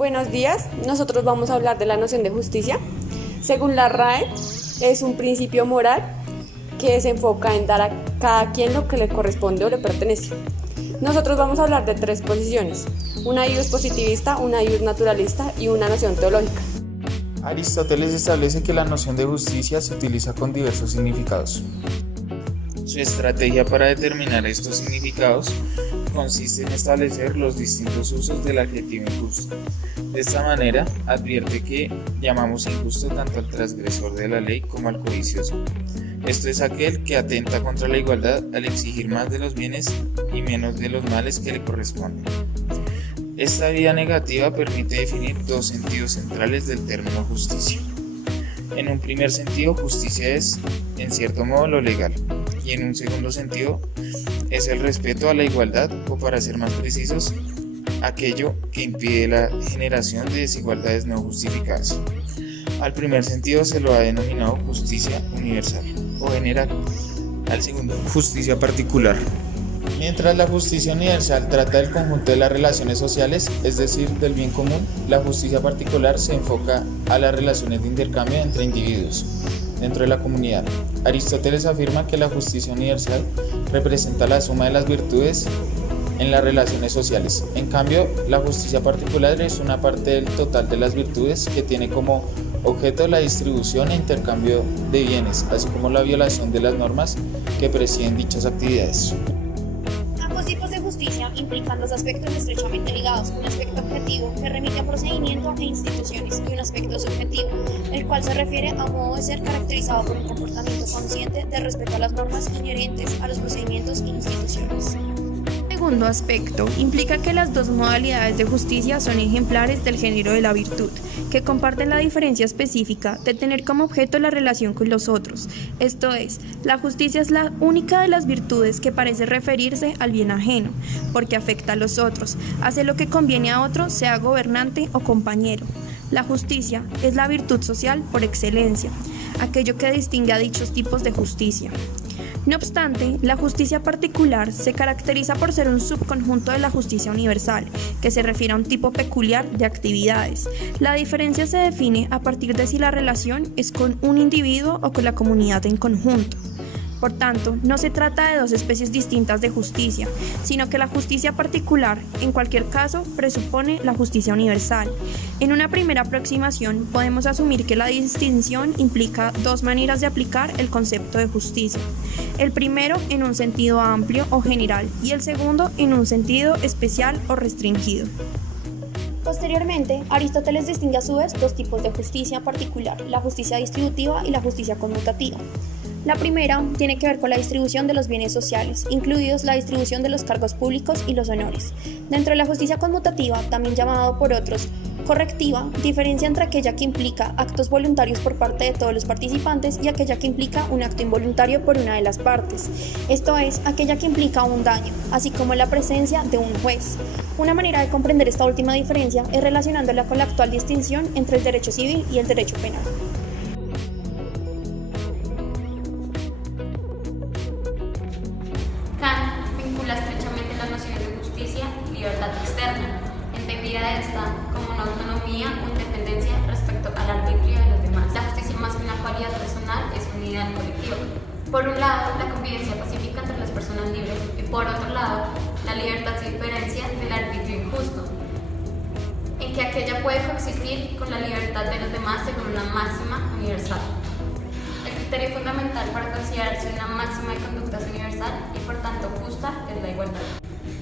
Buenos días, nosotros vamos a hablar de la noción de justicia. Según la RAE, es un principio moral que se enfoca en dar a cada quien lo que le corresponde o le pertenece. Nosotros vamos a hablar de tres posiciones: una ius positivista, una ius naturalista y una noción teológica. Aristóteles establece que la noción de justicia se utiliza con diversos significados. Su estrategia para determinar estos significados consiste en establecer los distintos usos del adjetivo injusto. De esta manera, advierte que llamamos injusto tanto al transgresor de la ley como al codicioso. Esto es aquel que atenta contra la igualdad al exigir más de los bienes y menos de los males que le corresponden. Esta vía negativa permite definir dos sentidos centrales del término justicia. En un primer sentido, justicia es, en cierto modo, lo legal, y en un segundo sentido, es el respeto a la igualdad, o para ser más precisos, aquello que impide la generación de desigualdades no justificadas. Al primer sentido se lo ha denominado justicia universal o general, al segundo justicia particular. Mientras la justicia universal trata del conjunto de las relaciones sociales, es decir, del bien común, la justicia particular se enfoca a las relaciones de intercambio entre individuos dentro de la comunidad. Aristóteles afirma que la justicia universal representa la suma de las virtudes en las relaciones sociales. En cambio, la justicia particular es una parte del total de las virtudes que tiene como objeto la distribución e intercambio de bienes, así como la violación de las normas que presiden dichas actividades. Ambos tipos de justicia implican dos aspectos estrechamente ligados: un aspecto objetivo que remite a procedimiento e instituciones y un aspecto subjetivo, el cual se refiere a un modo de ser caracterizado por un comportamiento consciente de respeto a las normas inherentes a los procedimientos e instituciones. El segundo aspecto implica que las dos modalidades de justicia son ejemplares del género de la virtud, que comparten la diferencia específica de tener como objeto la relación con los otros. Esto es, la justicia es la única de las virtudes que parece referirse al bien ajeno, porque afecta a los otros, hace lo que conviene a otro, sea gobernante o compañero. La justicia es la virtud social por excelencia, aquello que distingue a dichos tipos de justicia. No obstante, la justicia particular se caracteriza por ser un subconjunto de la justicia universal, que se refiere a un tipo peculiar de actividades. La diferencia se define a partir de si la relación es con un individuo o con la comunidad en conjunto. Por tanto, no se trata de dos especies distintas de justicia, sino que la justicia particular, en cualquier caso, presupone la justicia universal. En una primera aproximación, podemos asumir que la distinción implica dos maneras de aplicar el concepto de justicia. El primero en un sentido amplio o general y el segundo en un sentido especial o restringido. Posteriormente, Aristóteles distingue a su vez dos tipos de justicia particular: la justicia distributiva y la justicia conmutativa. La primera tiene que ver con la distribución de los bienes sociales, incluidos la distribución de los cargos públicos y los honores. Dentro de la justicia conmutativa, también llamado por otros correctiva, diferencia entre aquella que implica actos voluntarios por parte de todos los participantes y aquella que implica un acto involuntario por una de las partes. Esto es, aquella que implica un daño, así como la presencia de un juez. Una manera de comprender esta última diferencia es relacionándola con la actual distinción entre el derecho civil y el derecho penal. Kant vincula estrechamente las nociones de justicia y libertad externa, entendida esta como una autonomía o independencia respecto al arbitrio de los demás. La justicia, más que una cualidad personal, es un ideal colectivo. Por un lado, la convivencia pacífica entre las personas libres y por otro lado, la libertad se diferencia del arbitrio injusto, en que aquella puede coexistir con la libertad de los demás según una máxima universal. El criterio fundamental para considerarse una máxima de conducta universal y por tanto justa es la igualdad.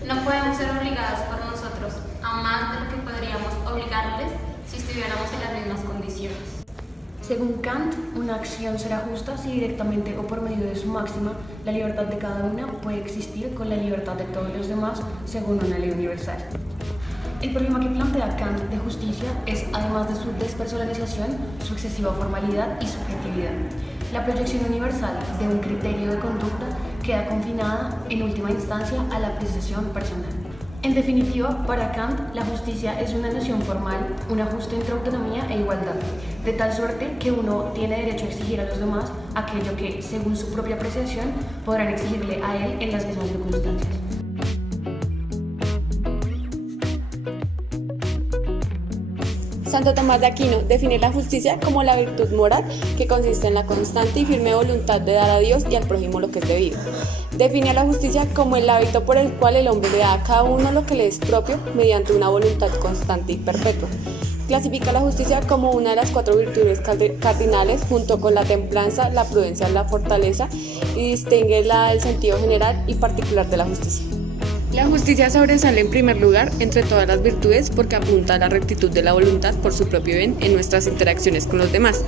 No podemos ser obligados por nosotros a más de lo que podríamos obligarles si estuviéramos en las mismas condiciones. Según Kant, una acción será justa si directamente o por medio de su máxima, la libertad de cada una puede existir con la libertad de todos los demás según una ley universal. El problema que plantea Kant de justicia es, además de su despersonalización, su excesiva formalidad y subjetividad. La proyección universal de un criterio de conducta queda confinada, en última instancia, a la apreciación personal. En definitiva, para Kant, la justicia es una noción formal, un ajuste entre autonomía e igualdad, de tal suerte que uno tiene derecho a exigir a los demás aquello que, según su propia apreciación, podrán exigirle a él en las mismas circunstancias. Santo Tomás de Aquino define la justicia como la virtud moral que consiste en la constante y firme voluntad de dar a Dios y al prójimo lo que es debido. Define a la justicia como el hábito por el cual el hombre le da a cada uno lo que le es propio mediante una voluntad constante y perpetua. Clasifica la justicia como una de las 4 virtudes cardinales junto con la templanza, la prudencia, la fortaleza y distingue la del sentido general y particular de la justicia. La justicia sobresale en primer lugar entre todas las virtudes porque apunta a la rectitud de la voluntad por su propio bien en nuestras interacciones con los demás.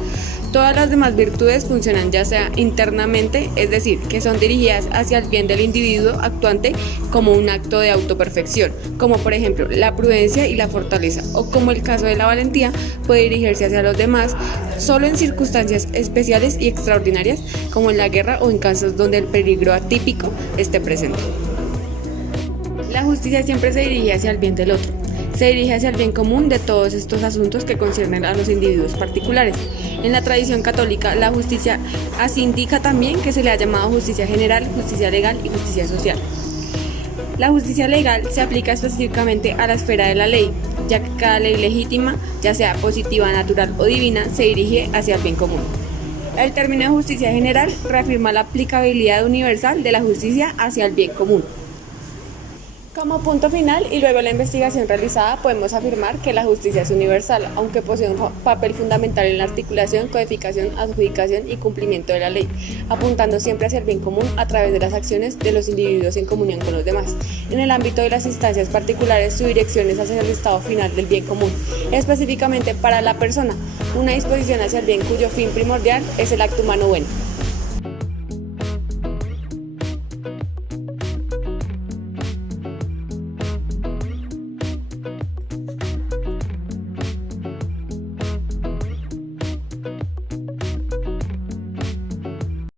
Todas las demás virtudes funcionan ya sea internamente, es decir, que son dirigidas hacia el bien del individuo actuante como un acto de autoperfección, como por ejemplo la prudencia y la fortaleza, o como el caso de la valentía puede dirigirse hacia los demás solo en circunstancias especiales y extraordinarias, como en la guerra o en casos donde el peligro atípico esté presente. La justicia siempre se dirige hacia el bien del otro, se dirige hacia el bien común de todos estos asuntos que conciernen a los individuos particulares. En la tradición católica, la justicia así indica también que se le ha llamado justicia general, justicia legal y justicia social. La justicia legal se aplica específicamente a la esfera de la ley, ya que cada ley legítima, ya sea positiva, natural o divina, se dirige hacia el bien común. El término de justicia general reafirma la aplicabilidad universal de la justicia hacia el bien común. Como punto final y luego la investigación realizada podemos afirmar que la justicia es universal, aunque posee un papel fundamental en la articulación, codificación, adjudicación y cumplimiento de la ley, apuntando siempre hacia el bien común a través de las acciones de los individuos en comunión con los demás. En el ámbito de las instancias particulares, su dirección es hacia el estado final del bien común, específicamente para la persona, una disposición hacia el bien cuyo fin primordial es el acto humano bueno.